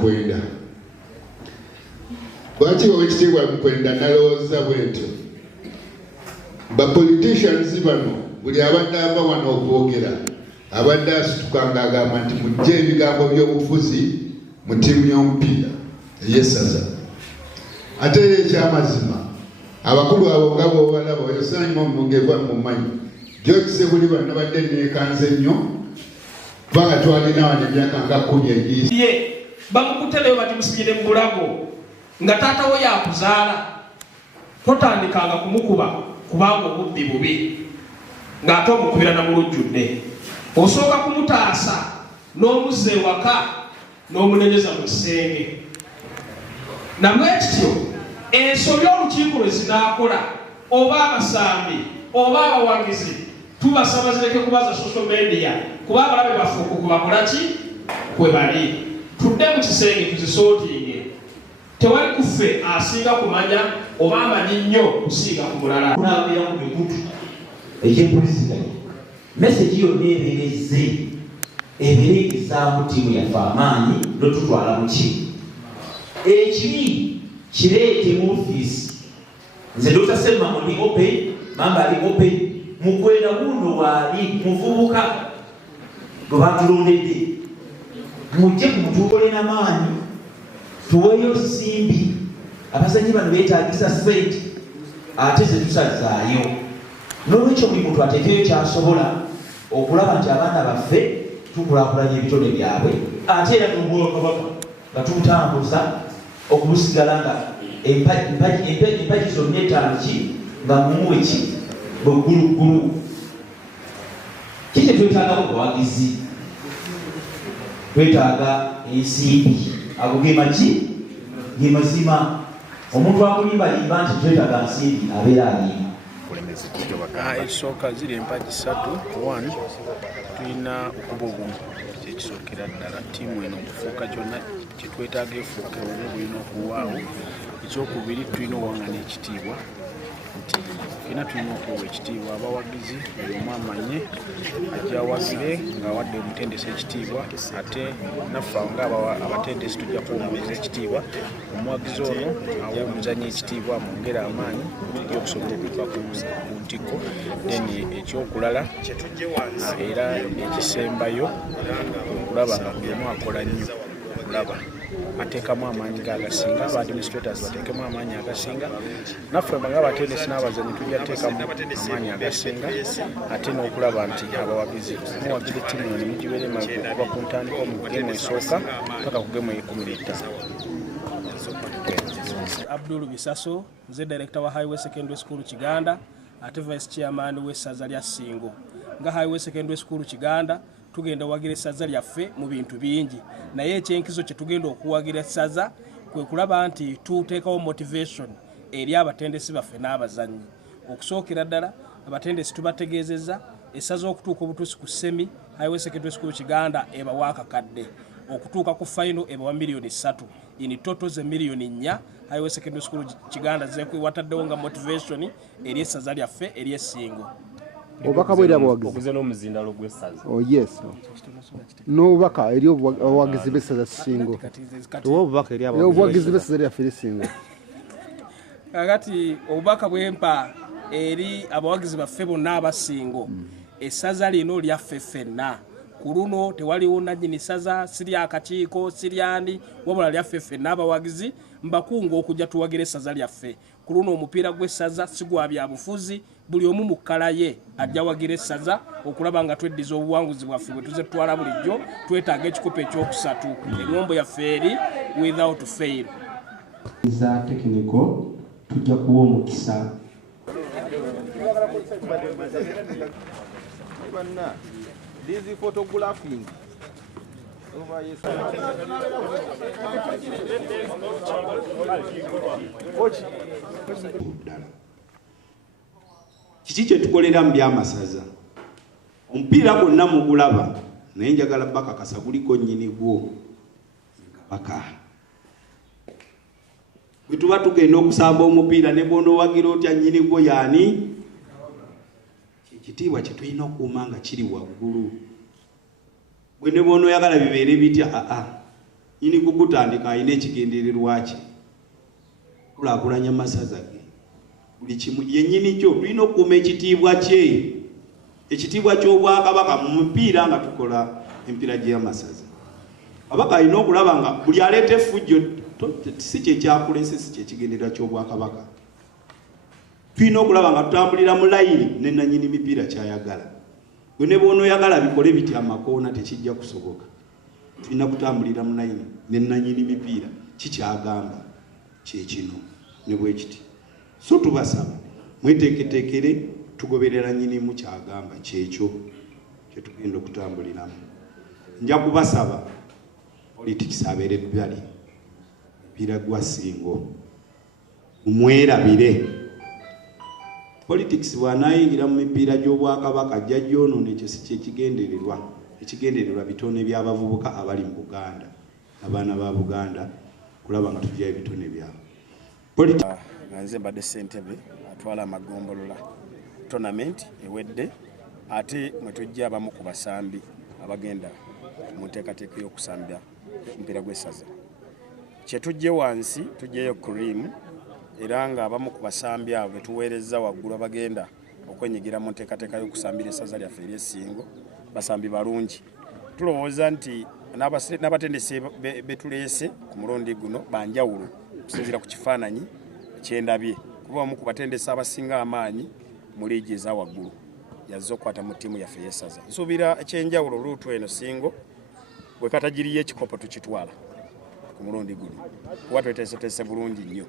Mukwenda. Lwaki Oweekitiibwa Mukwenda nalowooza bwetyo? Politicians bano buli abadde ava wano okwogera abadde asituka ng'agamba nti mujje ebigambo by'obufuzi mu ttiimu y'omupiira ey'essaza. Ate era ekyamazima abakulu abo nga bw'obalaba oyo Simon Mugeva mumanyi George Ssebuliba nabadde neekanze nnyo kubanga twalina wano emyaka nga 10 egiyise. Bamukuteleyo bati musigire mu bulago nga taata we yakuzaala totandikanga kumukuba kubanga obubbi bubi ng'ate omukubira na mulujjudde. Osooka kumutaasa n'omuzza ewaka n'omunenyeza mu kisenge. Namwekityo ensobi olukiiko lwe zinaakola oba abasambi oba abawagizi tubasaba zireke kubaza social media kuba abalabe baffe okukubakola ki kwe bali. Tudde mu kisenge tuzisootinge. Tewali kuffe asinga kumanya oba amanyi nnyo kusinga ku mulala. Kunaabira mu bikutu ekyempuliziganya meseji yonna ebeerezaamu ttiimu yaffe amaanyi n'otutwala mu ki ekibi kireete mu ofiisi. Nze Dr. Selma ndi open, Mamba ali open, Mukwenda guno waali muvubuka gwe batulondedde. Mujje kumutuukole n'amaanyi tuweeyo simbi. Abazannyi bano beetaagisa sente ate ze tusazaayo. N'olwekyo buli muntu ateekeyo kyasobola okulaba nti abaana baffe tukulaakulanya ebitone byabwe ate era n'obwakabaka nga tubutambuza okumusigala nga empagi zonna etaano ki nga mumuwe ki bwegguluggulu. Ki kye twetaaga ku bawagizi? Twetaaga ensimbi. Ago ge maki ge mazima. Omuntu akulimbalimba nti twetaaga nsimbi abeera alimba. Ekisooka ziri empagi 3. 1 tulina okuba obumu kyekisookera ddala ttiimu eno okufuuka kyonna kyetwetaaga efuuke obumu bulina okuwaawo. Ekyokubiri tulina owaŋŋana ekitiibwa nti fena tulina okuwa ekitiibwa abawagizi buli omu amanye ajja awagire ng'awadde omutendesi ekitiibwa ate naffe awo ng'abatendesi tujja kuwumuliza ekitiibwa. Omuwagizi ono awa omuzannyi ekitiibwa amwongere amaanyi tujja okusobola okuva ku ntikko. Then ekyokulala era ekisembayo okulaba nga buli omu akola nnyo okulaba ateekamu amaanyi g'agasinga. Aba administrators bateekemu amaanyi agasinga. Naffe ng'abatendesi n'abazannyi tujja teekamu amaanyi agasinga ate n'okulaba nti abawagizi muwagira ttiimu eno ne mugibeera emaze okuva ku ntandikwa mu gemu esooka paka ku gemu ey'e15. Abdul Bisaso, nze director wa Highway Secondary School Kiganda ate vice chairman w'essaza lya Ssingo. Nga Highway Secondary School Kiganda tugenda wagira essaza lyaffe mu bintu bingi, naye ekyenkizo kye tugenda okuwagira essaza kwe kulaba nti tuteekawo motivation eri abatendesi baffe n'abazannyi. Okusookera ddala abatendesi tubategeezezza essaza okutuuka obutuusi ku semi Highway Secondary School Kiganda ebawa akakadde, okutuuka ku final ebawa million 3, in total ze million 4. Highway Secondary School Kiganda zekwewataddewo nga motivation eri essaza lyaffe eri Ssingo. Obaka bwera abawagizi okuze n'omuzindalo gw'essaza. Oh yes. N'obubaka eri abawagizi b'essaza Ssingo. Obubaka eri abawagizi b'essaza lyaffe Ssingo. Kakati obubaka bwempa eri abawagizi baffe bonna aba Ssingo. Essaza lino lyaffe ffenna. Ku luno tewaliwo nannyini ssaza, siri akakiiko, siri ani, wabula lyaffe ffenna abawagizi mbakunga okujja tuwagira essaza lyaffe. Ku luno omupiira gw'essaza si gwa byabufuzi, buli omu mu kkala ye ajja wagira essaza okulaba nga tweddiza obuwanguzi bwaffe bwe tuze tutwala bulijjo. Twetaaga ekikopo ekyokusatu, eŋŋombo yaffe eri without fail. Za technical tujja kuwa omukisa. This is photographing. Kiki kye tukolera mu byamasaza? Omupiira gwonna mugulaba naye njagala bakakasa guliko nnyini gwo baka. Bwe tuba tugenda okusamba omupiira ne bw'onoowagira otya nnyini gwo yaani? Ekitiibwa kye tulina okuuma nga kiri waggulu. Gwe ne bw'onooyagala bibeere bitya nyini kugutandika alina ekigendererwa kye kulaakulanya masaza ge buli kimu yennyini kyo tulina okukuuma ekitiibwa kye ekitiibwa ky'obwakabaka mu mupiira nga tukola empiira gy'amasaza kabaka alina okulaba nga buli aleeta effujjo si kyekyakulese si kyekigendererwa ky'obwakabaka tulina okulaba nga tutambulira mu layini ne nannyini mipiira kyayagala gwe ne bw'onooyagala bikole bitya amakoona tekijja kusoboka tulina kutambulira mu layini ne nannyini mipiira kikyagamba kyekino ne bwe kiti so tubasaba mweteeketeekere tugoberera nnyinimu kyagamba kyekyo kyetugenda okutambuliramu nja kubasaba politics abeere ebbali mupiira gwa Ssingo mwerabire politics bw'anaayingira mu mipiira gy'obwakabaka ajja gyonoona ekyo si kyekigendererwa ekigendererwa bitone by'abavubuka abali mu Buganda abaana ba Buganda kulaba nga tugyayo bitone byabwe nze mbadde ssentebe atwala amagombolola tournament ewedde ate mwe tujja abamu ku basambi abagenda mu nteekateeka y'okusambya omupiira gw'essaza kyetujje wansi tujjeyo cream era nga abamu ku basambi abo betuweereza waggulu abagenda okwenyigira mu nteekateeka y'okusambira essaza lyaffe ery'Essingo basambi balungi tulowooza nti n'abatendesi betuleese ku mulundi guno banjawulo okusinziira ku kifaananyi kyendabye kuba omu ku batendesi abasinga amaanyi mu liigi eza waggulu yazze okukwata mu ttiimu yaffe y'essaza nsuubira ekyenjawulo oluutu eno Ssingo bwe katagiriyo ekikopo tukitwala ku mulundi guno kuba tweteeseteese bulungi nnyo